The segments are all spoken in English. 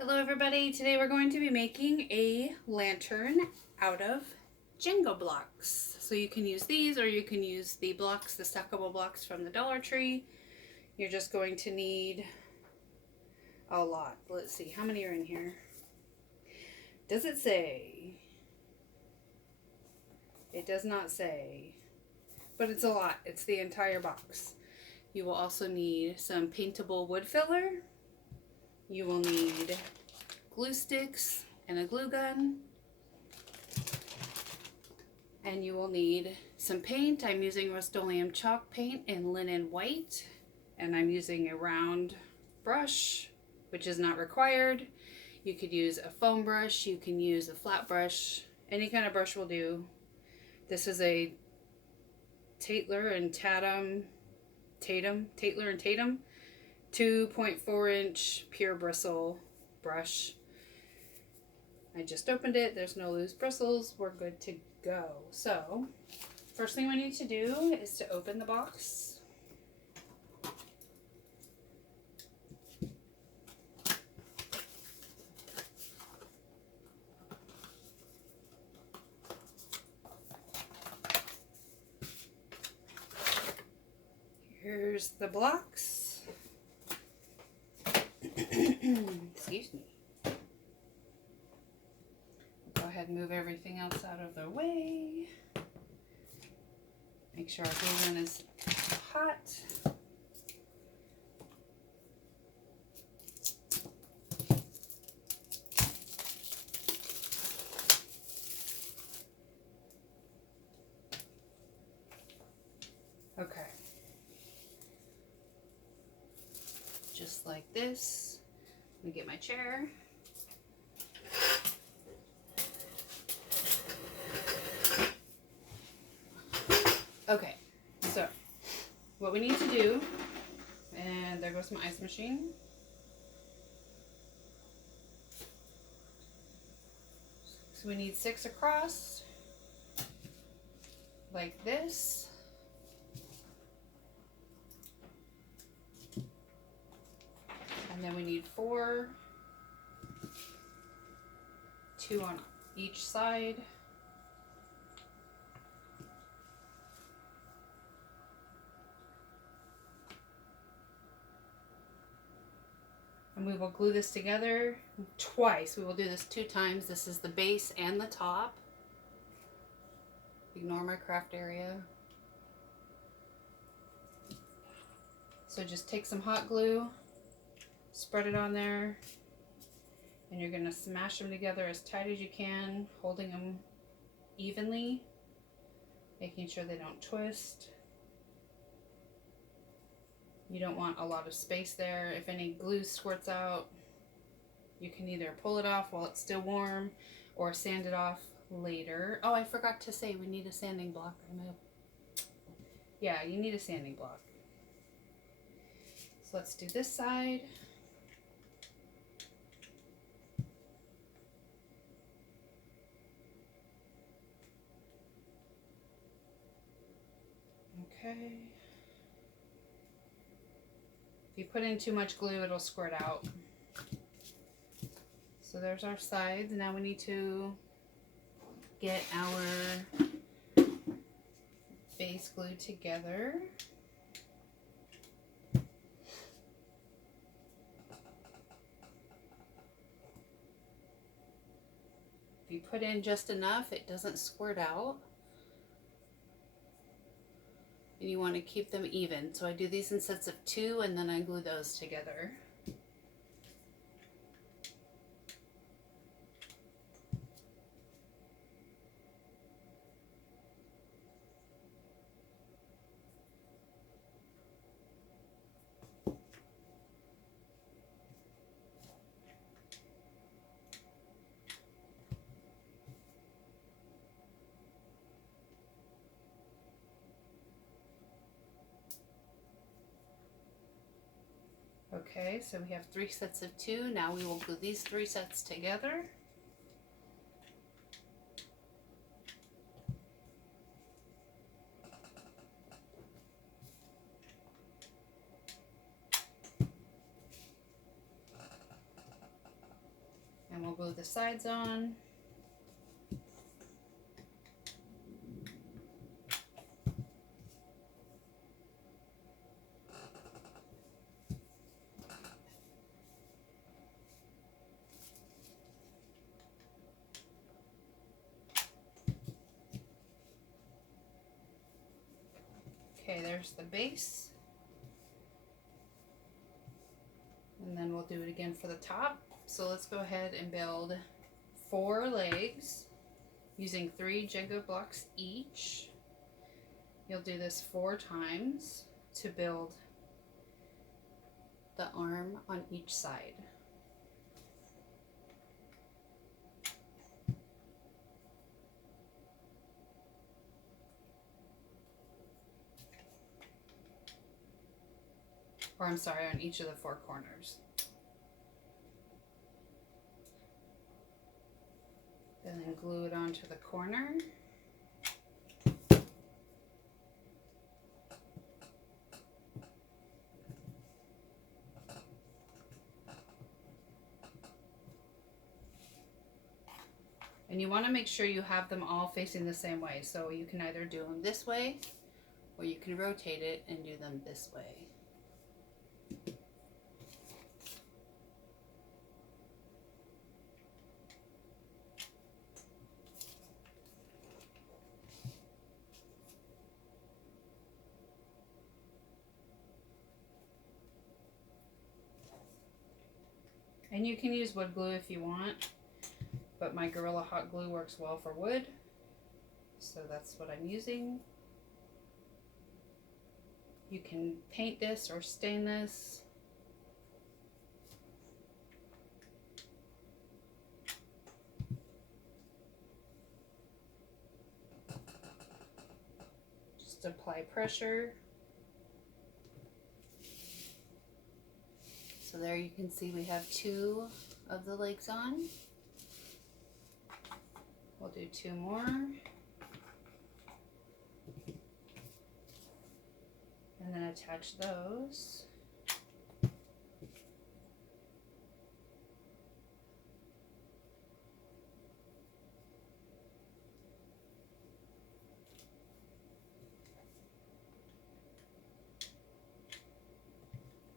Hello everybody, today we're going to be making a lantern out of Jenga blocks. So you can use these or you can use the blocks, the stackable blocks from the Dollar Tree. You're just going to need a lot. Let's see, how many are in here? Does it say? It does not say, but it's a lot. It's the entire box. You will also need some paintable wood filler. You will need glue sticks and a glue gun. And you will need some paint. I'm using Rust-Oleum chalk paint in linen white. And I'm using a round brush, which is not required. You could use a foam brush. You can use a flat brush. Any kind of brush will do. This is a Tatler and Tatum 2.4 inch pure bristle brush. I just opened it. There's no loose bristles. We're good to go. So, first thing we need to do is to open the box. Here's the blocks. Excuse me. Go ahead and move everything else out of the way. Make sure our glue gun is hot. Okay. Just like this. Let me get my chair. Okay, so what we need to do, and there goes my ice machine. So we need 6 across, like this. And then we need 4, 2 on each side. And we will glue this together twice. We will do this 2 times. This is the base and the top. Ignore my craft area. So just take some hot glue, spread it on there, and you're going to smash them together as tight as you can, holding them evenly, making sure they don't twist. You don't want a lot of space there. If any glue squirts out, you can either pull it off while it's still warm or sand it off later. Oh, I forgot to say we need a sanding block. Yeah, you need a sanding block. So let's do this side. Okay. If you put in too much glue, it'll squirt out. So there's our sides. Now we need to get our base glue together. If you put in just enough, it doesn't squirt out. And you want to keep them even. So I do these in sets of 2 and then I glue those together. Okay, so we have 3 sets of 2. Now we will glue these 3 sets together. the sides on. Okay, there's the base. And then we'll do it again for the top. So let's go ahead and build 4 legs using 3 Jenga blocks each. You'll do this 4 times to build the arm on each side. Or I'm sorry, on each of the 4 corners. And then glue it onto the corner. And you want to make sure you have them all facing the same way. So you can either do them this way, or you can rotate it and do them this way. And you can use wood glue if you want, but my Gorilla Hot Glue works well for wood, so that's what I'm using. You can paint this or stain this. Just apply pressure. So there you can see we have 2 of the legs on. We'll do 2 more. And then attach those.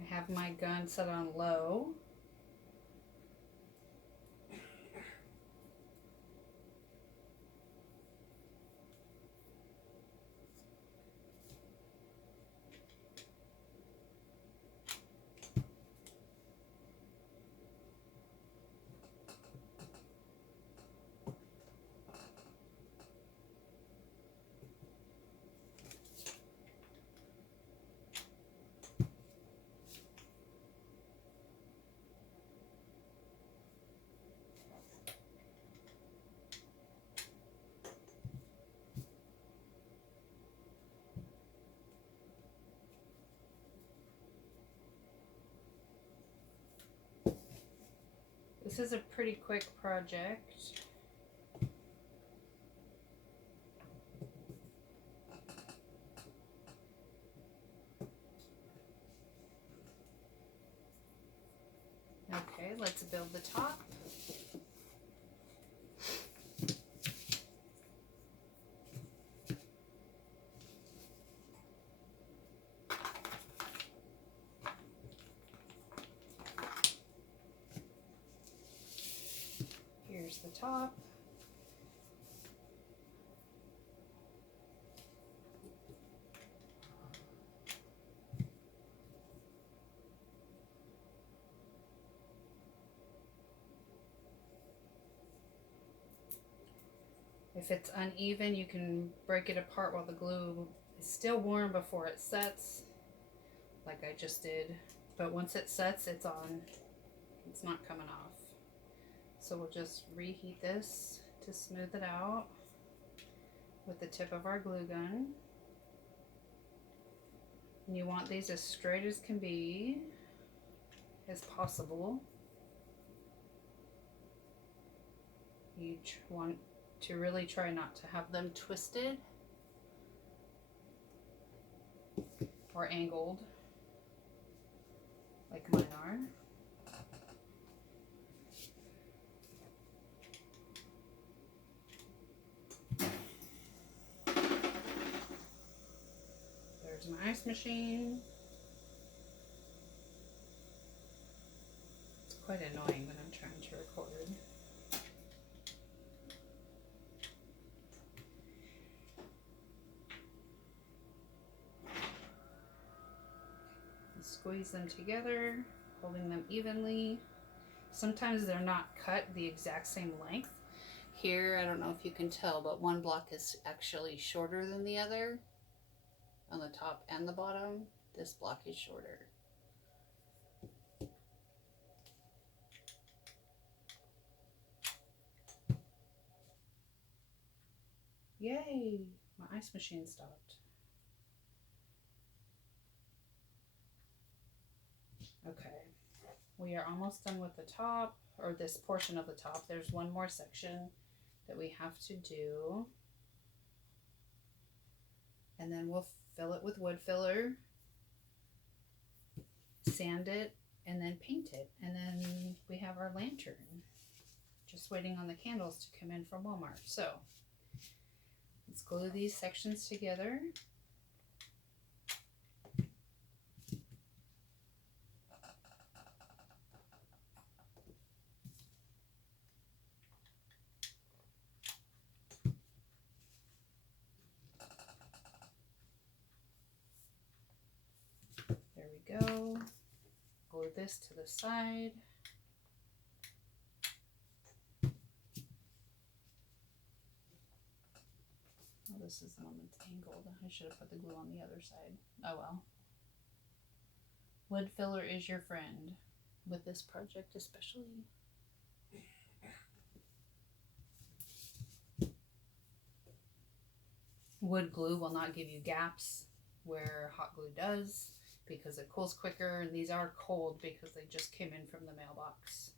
I have my gun set on low. This is a pretty quick project. Okay, let's build the top. Here's the top. If it's uneven, you can break it apart while the glue is still warm before it sets, like I just did. But once it sets, it's on. It's not coming off. So we'll just reheat this to smooth it out with the tip of our glue gun. And you want these as straight as can be, as possible. You want to really try not to have them twisted or angled like mine are. ice machine. It's quite annoying when I'm trying to record. Squeeze them together, holding them evenly. Sometimes they're not cut the exact same length. Here, I don't know if you can tell, but one block is actually shorter than the other on the top and the bottom. This block is shorter. Yay! My ice machine stopped. Okay, we are almost done with the top, or this portion of the top. There's one more section that we have to do. And then we'll fill it with wood filler, sand it, and then paint it. And then we have our lantern. Just waiting on the candles to come in from Walmart. So let's glue these sections together. There we go. Glue this to the side. Oh, this is the one that's angled. I should have put the glue on the other side. Oh well. Wood filler is your friend with this project especially. Wood glue will not give you gaps where hot glue does because it cools quicker, and these are cold because they just came in from the mailbox.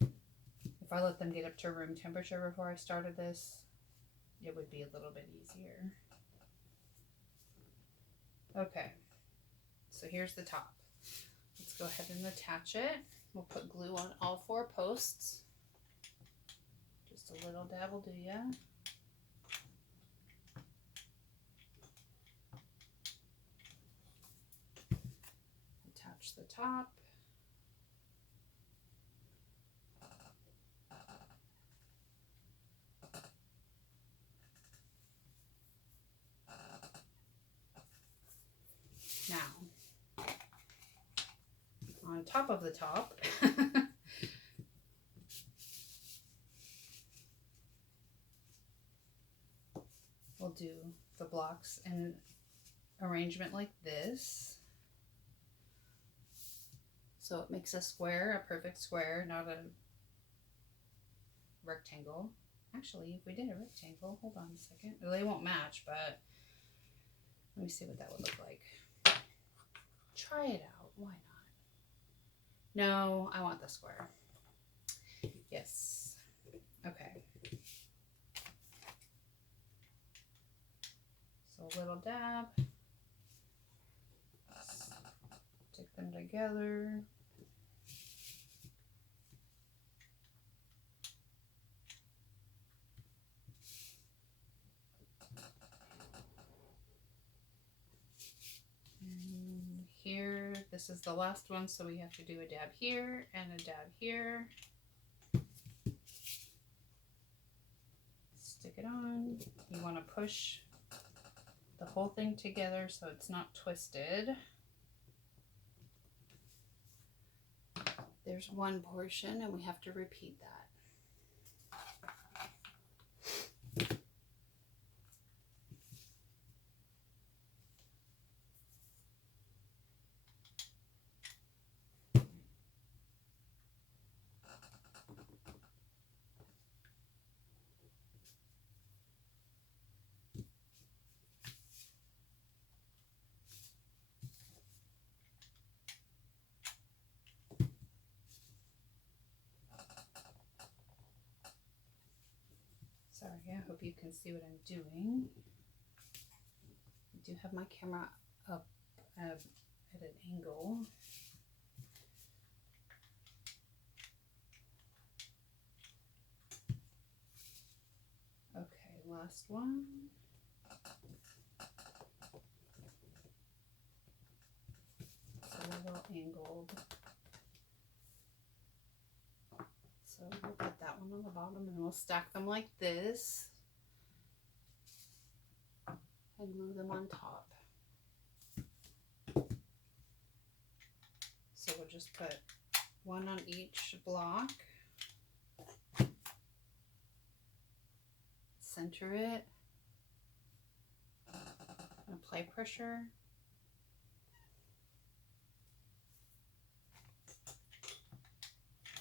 If I let them get up to room temperature before I started this, it would be a little bit easier. Okay, so here's the top. Let's go ahead and attach it. We'll put glue on all 4 posts. Just a little dab will do ya. Attach the top. Now, on top of the top, we'll do the blocks in arrangement like this. So it makes a square, a perfect square, not a rectangle. Actually, if we did a rectangle, hold on a second. Well, they won't match, but let me see what that would look like. Try it out. Why not? No, I want the square. Yes. Okay. So a little dab. Stick them together. And here, this is the last one, so we have to do a dab here and a dab here. Stick it on. You want to push the whole thing together so it's not twisted. There's one portion and we have to repeat that. Sorry, I hope you can see what I'm doing. I do have my camera up at an angle. Okay, last one. one on the bottom, and we'll stack them like this and glue them on top. So we'll just put one on each block, center it, and apply pressure.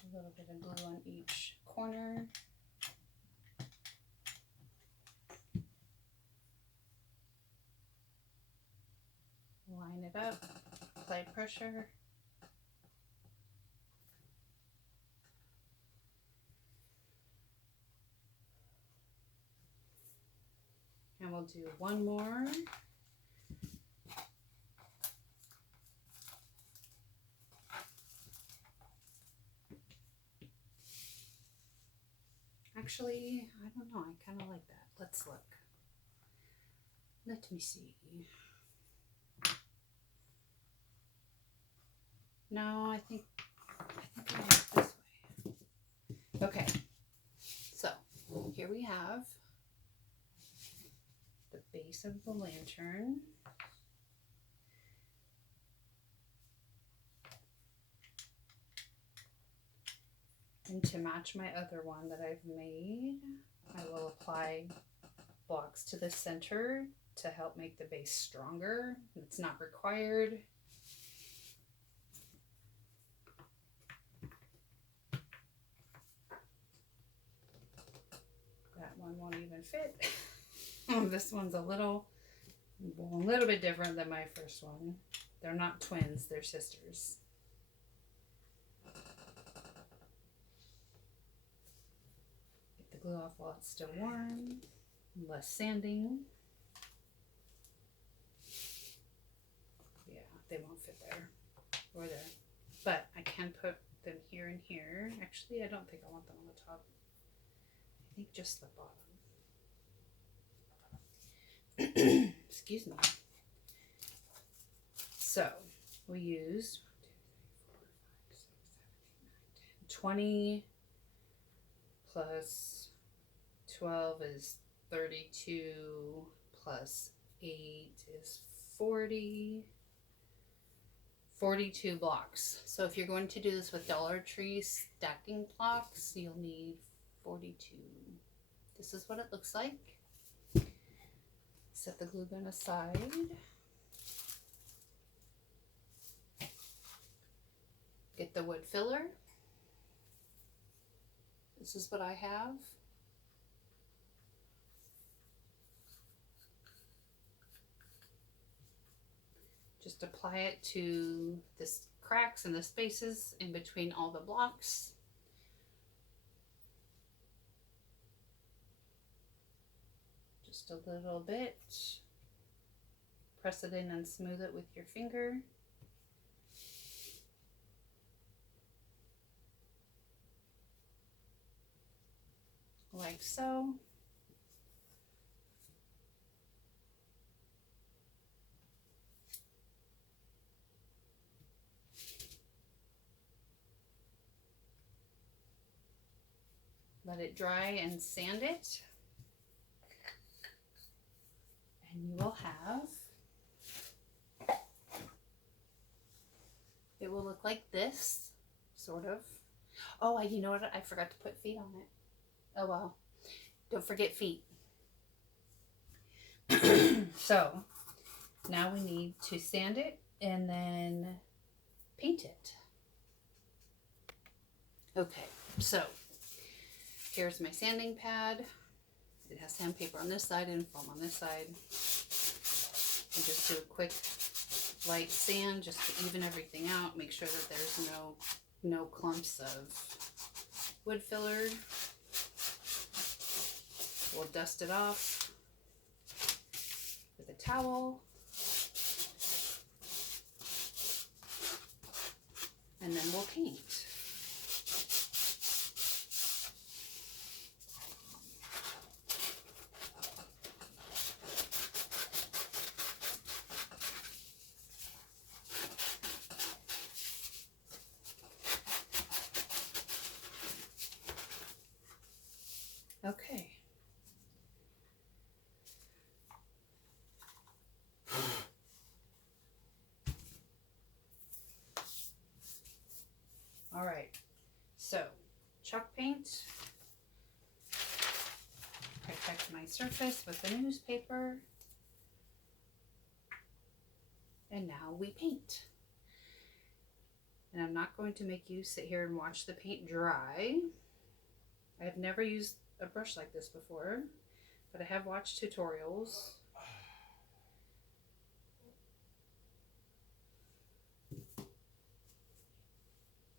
A little bit of glue on each corner. Line it up, apply pressure. And we'll do one more. Actually, I don't know. I kind of like that. Let's look. Let me see. No, I think I like this way. Okay. So here we have the base of the lantern. And to match my other one that I've made, I will apply blocks to the center to help make the base stronger. It's not required. That one won't even fit. This one's a little bit different than my first one. They're not twins, they're sisters. Get the glue off while it's still warm. Less sanding. Yeah, they won't fit there or there. But I can put them here and here. Actually, I don't think I want them on the top. I think just the bottom. Excuse me. So we used 20 plus 12 is 32 plus 8 is 40. 42 blocks. So if you're going to do this with Dollar Tree stacking blocks, you'll need 42. This is what it looks like. Set the glue gun aside. Get the wood filler. This is what I have. Just apply it to the cracks and the spaces in between all the blocks. Just a little bit. Press it in and smooth it with your finger. Like so. Let it dry and sand it. And you will have, it will look like this, sort of. Oh, you know what? I forgot to put feet on it. Oh well. Don't forget feet. So, now we need to sand it and then paint it. Okay, so here's my sanding pad. It has sandpaper on this side and foam on this side. And just do a quick light sand just to even everything out. Make sure that there's no clumps of wood filler. We'll dust it off with a towel. And then we'll paint. All right, so chalk paint. Protect my surface with the newspaper. And now we paint. And I'm not going to make you sit here and watch the paint dry. I've never used a brush like this before, but I have watched tutorials.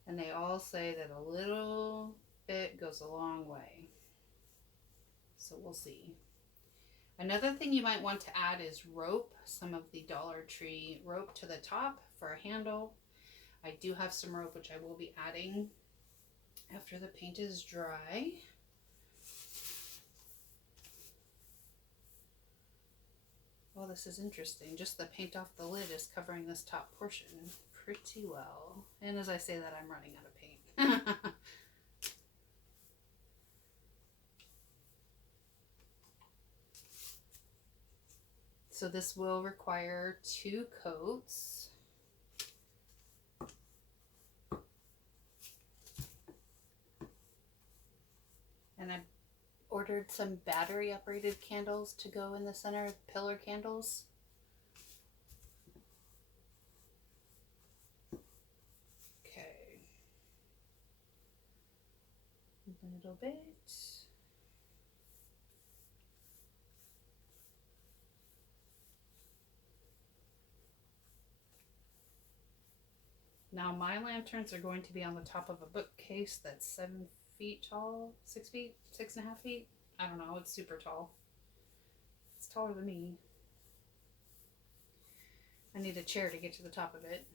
And they all say that a little bit goes a long way. So we'll see. Another thing you might want to add is rope, some of the Dollar Tree rope to the top for a handle. I do have some rope which I will be adding after the paint is dry. Well, this is interesting. Just the paint off the lid is covering this top portion pretty well. And as I say that, I'm running out of paint. So this will require 2 coats. And I ordered some battery operated candles to go in the center, pillar candles. Okay. A little bit. Now my lanterns are going to be on the top of a bookcase that's 7 feet tall, 6 feet, 6.5 feet. I don't know, it's super tall. It's taller than me. I need a chair to get to the top of it.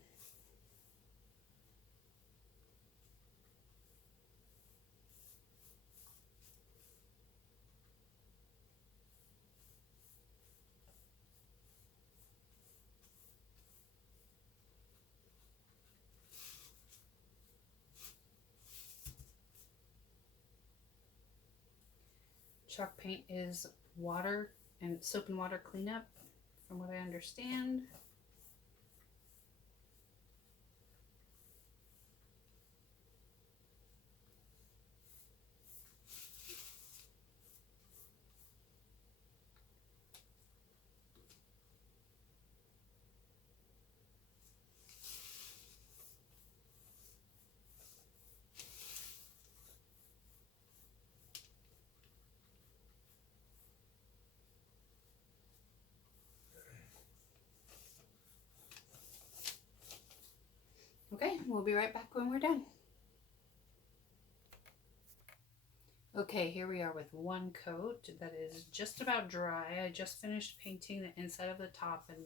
Chalk paint is water and soap and water cleanup, from what I understand. Okay, we'll be right back when we're done. Okay, here we are with 1 coat that is just about dry. I just finished painting the inside of the top, and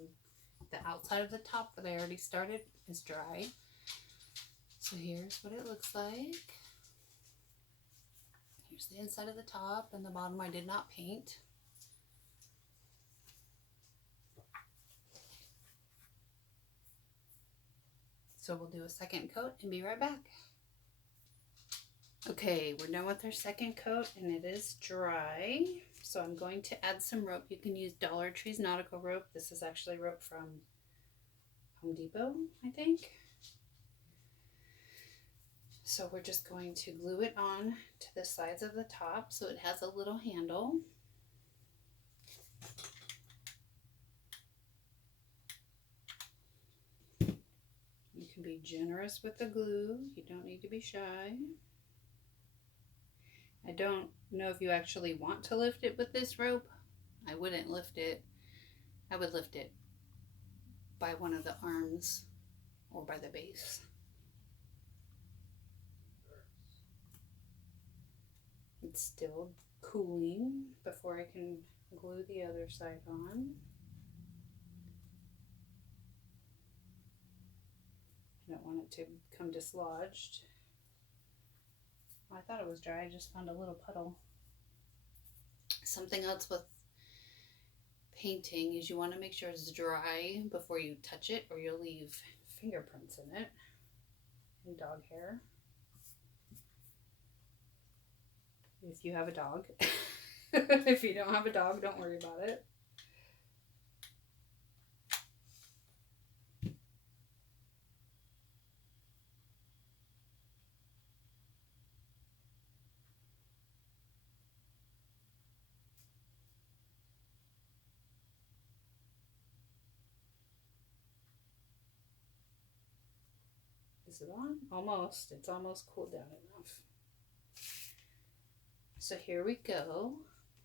the outside of the top that I already started is dry. So here's what it looks like. Here's the inside of the top, and the bottom I did not paint. So we'll do a second coat and be right back. Okay, we're done with our second coat and it is dry. So I'm going to add some rope. You can use Dollar Tree's nautical rope. This is actually rope from Home Depot, I think. So we're just going to glue it on to the sides of the top so it has a little handle. You can be generous with the glue. You don't need to be shy. I don't know if you actually want to lift it with this rope. I wouldn't lift it. I would lift it by one of the arms or by the base. It's still cooling before I can glue the other side on. I don't want it to become dislodged. I thought it was dry, I just found a little puddle. Something else with painting is you want to make sure it's dry before you touch it, or you'll leave fingerprints in it and dog hair. If you have a dog. If you don't have a dog, don't worry about it. Is it on? Almost. It's almost cooled down enough. So here we go.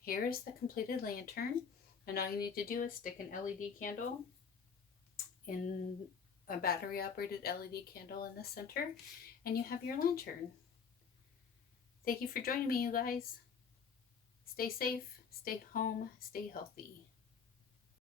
Here is the completed lantern. And all you need to do is stick an LED candle in a battery operated LED candle in the center, and you have your lantern. Thank you for joining me, you guys. Stay safe, stay home, stay healthy.